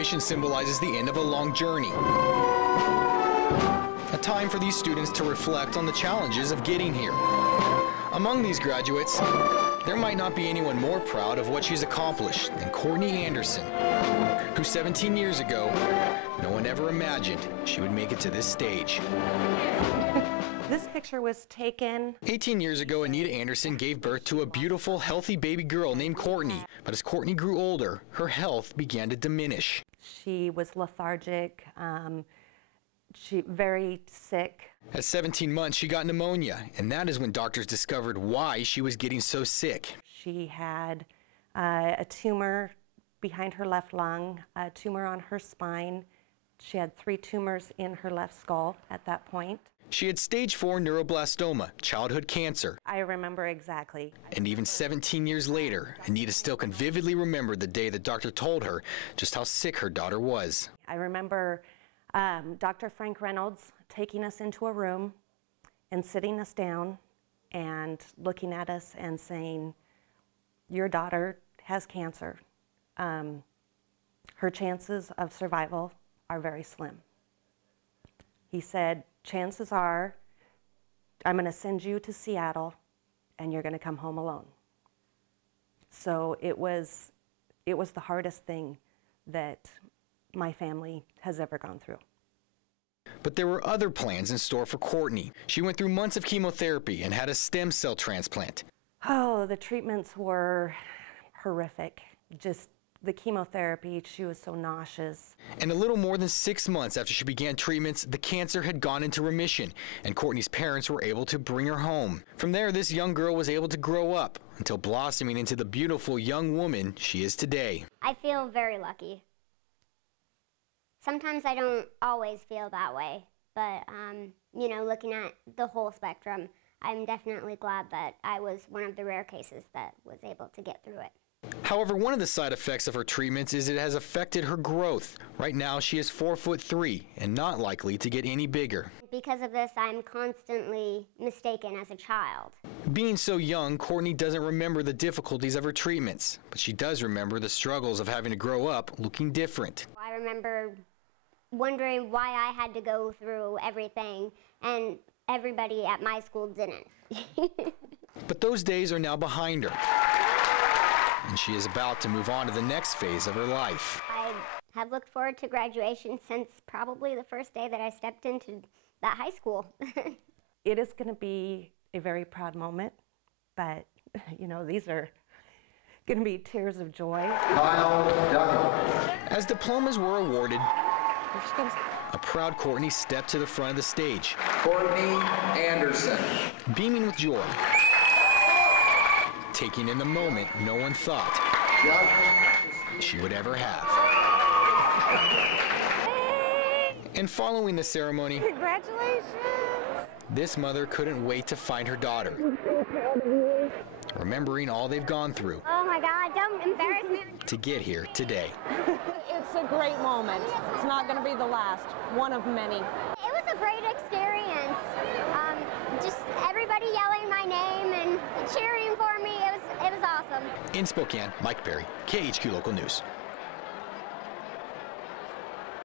Graduation symbolizes the end of a long journey. A time for these students to reflect on the challenges of getting here. Among these graduates, there might not be anyone more proud of what she's accomplished than Courtney Anderson, who 17 years ago, no one ever imagined she would make it to this stage. This picture was taken 18 years ago, Anita Anderson gave birth to a beautiful, healthy baby girl named Courtney. But as Courtney grew older, her health began to diminish. She was lethargic, very sick. At 17 months, she got pneumonia, and that is when doctors discovered why she was getting so sick. She had a tumor behind her left lung, a tumor on her spine. She had 3 tumors in her left skull at that point. She had stage 4 neuroblastoma, childhood cancer. I remember exactly. And even 17 years later, Anita still can vividly remember the day the doctor told her just how sick her daughter was. I remember Dr. Frank Reynolds taking us into a room and sitting us down and looking at us and saying, "Your daughter has cancer. Her chances of survival are very slim." He said, "Chances are I'm going to send you to Seattle and you're going to come home alone." So it was the hardest thing that my family has ever gone through. But there were other plans in store for Courtney. She went through months of chemotherapy and had a stem cell transplant. Oh, the treatments were horrific. Just the chemotherapy, she was so nauseous. And a little more than 6 months after she began treatments, the cancer had gone into remission, and Courtney's parents were able to bring her home. From there, this young girl was able to grow up until blossoming into the beautiful young woman she is today. I feel very lucky. Sometimes I don't always feel that way, but, you know, looking at the whole spectrum, I'm definitely glad that I was one of the rare cases that was able to get through it. However, one of the side effects of her treatments is it has affected her growth. Right now, she is 4'3" and not likely to get any bigger. Because of this, I'm constantly mistaken as a child. Being so young, Courtney doesn't remember the difficulties of her treatments, but she does remember the struggles of having to grow up looking different. I remember wondering why I had to go through everything, and everybody at my school didn't. But those days are now behind her, and she is about to move on to the next phase of her life. I have looked forward to graduation since probably the first day that I stepped into that high school. It is going to be a very proud moment, but, you know, these are going to be tears of joy. As diplomas were awarded, a proud Courtney stepped to the front of the stage. Courtney Anderson. Beaming with joy, taking in the moment no one thought she would ever have. And following the ceremony, Congratulations! this mother couldn't wait to find her daughter, remembering all they've gone through. Oh my God, don't embarrass me. To get here today. It's a great moment. It's not going to be the last, one of many. It was a great experience. Just everybody yelling my name and cheering for me. It was awesome. In Spokane, Mike Perry, KHQ Local News.